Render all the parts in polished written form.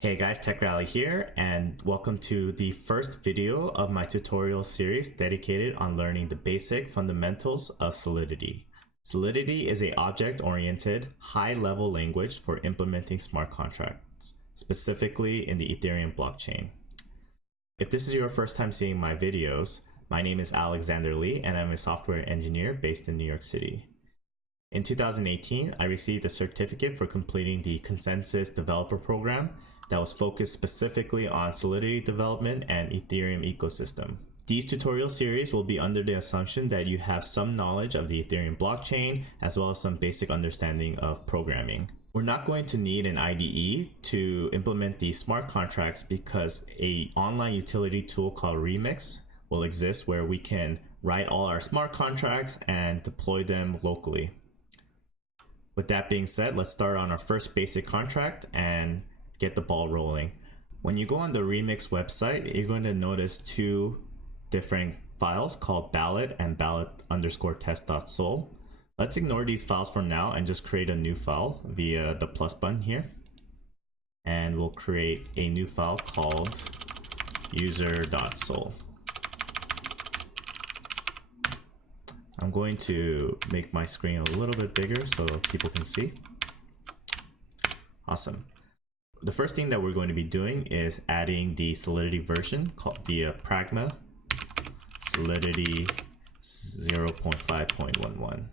Hey guys, Tech Rally here, and welcome to the first video of my tutorial series dedicated on learning the basic fundamentals of Solidity. Solidity is an object-oriented, high-level language for implementing smart contracts, specifically in the Ethereum blockchain. If this is your first time seeing my videos, my name is Alexander Lee, and I'm a software engineer based in New York City. In 2018, I received a certificate for completing the Consensus Developer Program that was focused specifically on Solidity development and Ethereum ecosystem. These tutorial series will be under the assumption that you have some knowledge of the Ethereum blockchain as well as some basic understanding of programming. We're not going to need an IDE to implement these smart contracts because an online utility tool called Remix will exist where we can write all our smart contracts and deploy them locally. With that being said, let's start on our first basic contract and get the ball rolling. When you go on the Remix website, you're going to notice two different files called ballot and ballot_test.sol. Let's ignore these files for now and just create a new file via the plus button here. And we'll create a new file called user.sol. I'm going to make my screen a little bit bigger so people can see. Awesome. The first thing that we're going to be doing is adding the Solidity version called via Pragma Solidity 0.5.11.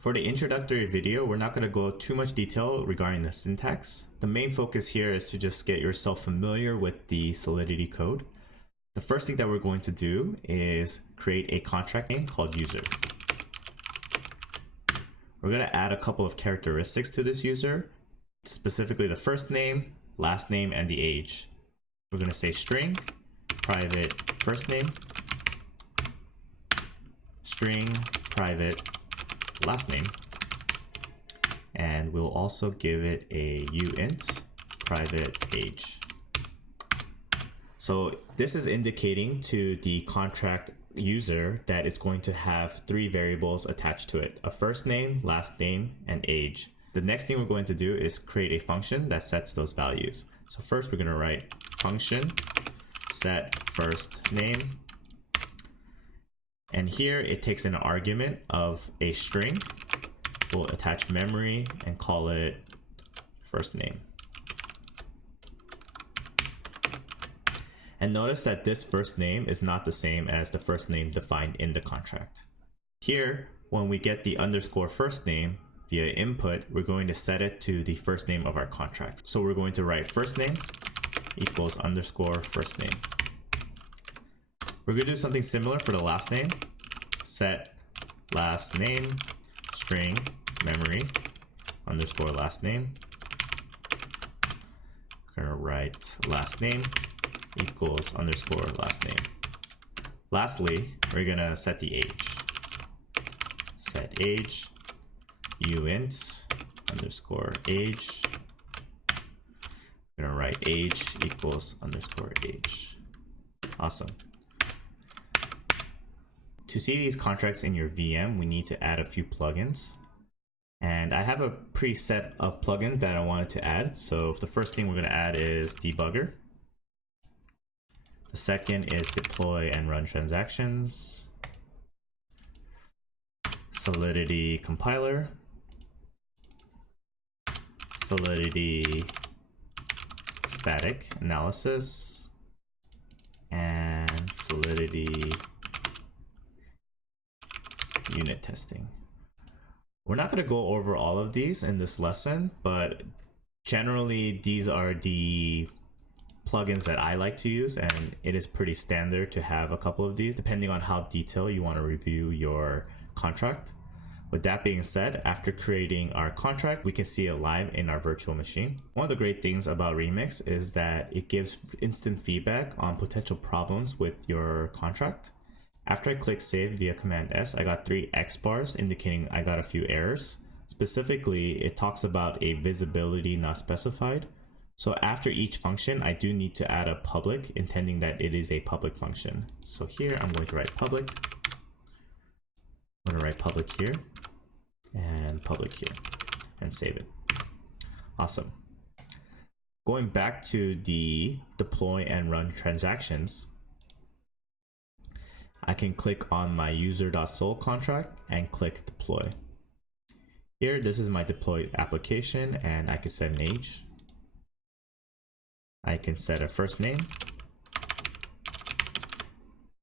For the introductory video, we're not going to go too much detail regarding the syntax. The main focus here is to just get yourself familiar with the Solidity code. The first thing that we're going to do is create a contract name called user. We're going to add a couple of characteristics to this user, specifically the first name, last name, and the age. We're going to say string, private first name, string, private last name, and we'll also give it a uint, private age. So this is indicating to the contract user that it's going to have three variables attached to it: a first name, last name, and age. The next thing we're going to do is create a function that sets those values. So first we're going to write function set first name. And here it takes an argument of a string. We'll attach memory and call it first name. And notice that this first name is not the same as the first name defined in the contract. Here, when we get the underscore first name, via input, we're going to set it to the first name of our contract. So we're going to write first name equals underscore first name. We're going to do something similar for the last name. Set last name string memory underscore last name. We're going to write last name equals underscore last name. Lastly, we're going to set the age. Set age uint underscore age. We're going to write age equals underscore age. Awesome. To see these contracts in your VM, we need to add a few plugins. And I have a preset of plugins that I wanted to add. So the first thing we're going to add is debugger. The second is deploy and run transactions. Solidity compiler. Solidity static analysis, and Solidity unit testing. We're not going to go over all of these in this lesson, but generally these are the plugins that I like to use, and it is pretty standard to have a couple of these depending on how detailed you want to review your contract. With that being said, after creating our contract, we can see it live in our virtual machine. One of the great things about Remix is that it gives instant feedback on potential problems with your contract. After I click save via Command S, I got 3 X bars indicating I got a few errors. Specifically, it talks about a visibility not specified. So after each function, I do need to add a public, intending that it is a public function. So here I'm going to write public. I'm going to write public here and public here and save it. Awesome. Going back to the deploy and run transactions, I can click on my user.sol contract and click deploy. Here, this is my deployed application, and I can set an age. I can set a first name,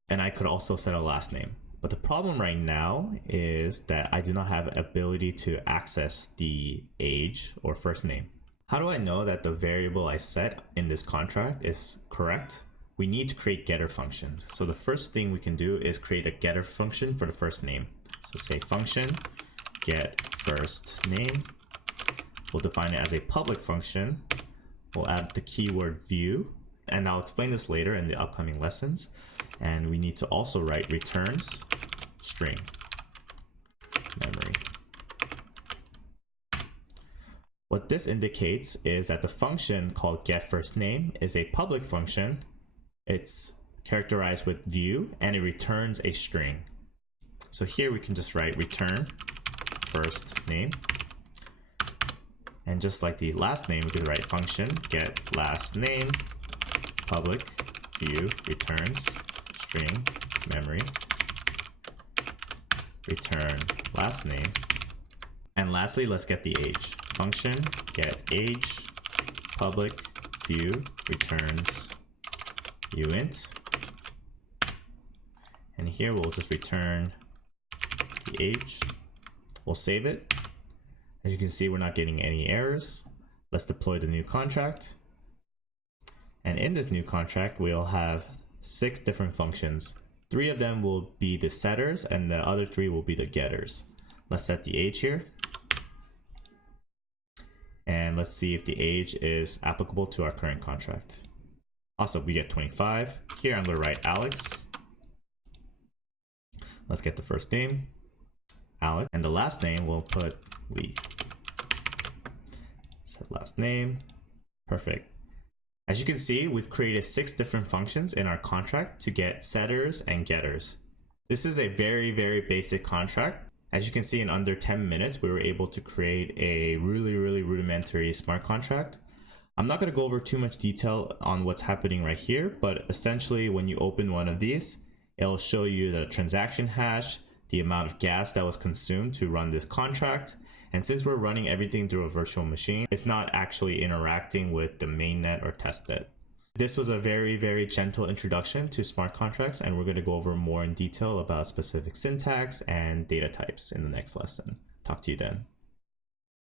and I could also set a last name. But the problem right now is that I do not have ability to access the age or first name. How do I know that the variable I set in this contract is correct? We need to create getter functions. So the first thing we can do is create a getter function for the first name. So say function get first name. We'll define it as a public function. We'll add the keyword view, and I'll explain this later in the upcoming lessons. And we need to also write returns string memory. What this indicates is that the function called getFirstName is a public function. It's characterized with view, and it returns a string. So here we can just write return first name. And just like the last name, we could write function get last name public view returns string memory return last name. And lastly, let's get the age. Function get age public view returns uint. And here we'll just return the age. We'll save it. As you can see, we're not getting any errors. Let's deploy the new contract. And in this new contract, we'll have 6 different functions. 3 of them will be the setters, and the other 3 will be the getters. Let's set the age here. And let's see if the age is applicable to our current contract. Also, we get 25. Here I'm going to write Alex. Let's get the first name, Alex, and the last name we'll put Lee. Set last name. Perfect. As you can see, we've created 6 different functions in our contract to get setters and getters. This is a very, very basic contract. As you can see, in under 10 minutes, we were able to create a really, really rudimentary smart contract. I'm not going to go over too much detail on what's happening right here, but essentially when you open one of these, it'll show you the transaction hash, the amount of gas that was consumed to run this contract. And since we're running everything through a virtual machine, it's not actually interacting with the mainnet or testnet. This was a very, very gentle introduction to smart contracts, and we're going to go over more in detail about specific syntax and data types in the next lesson. Talk to you then.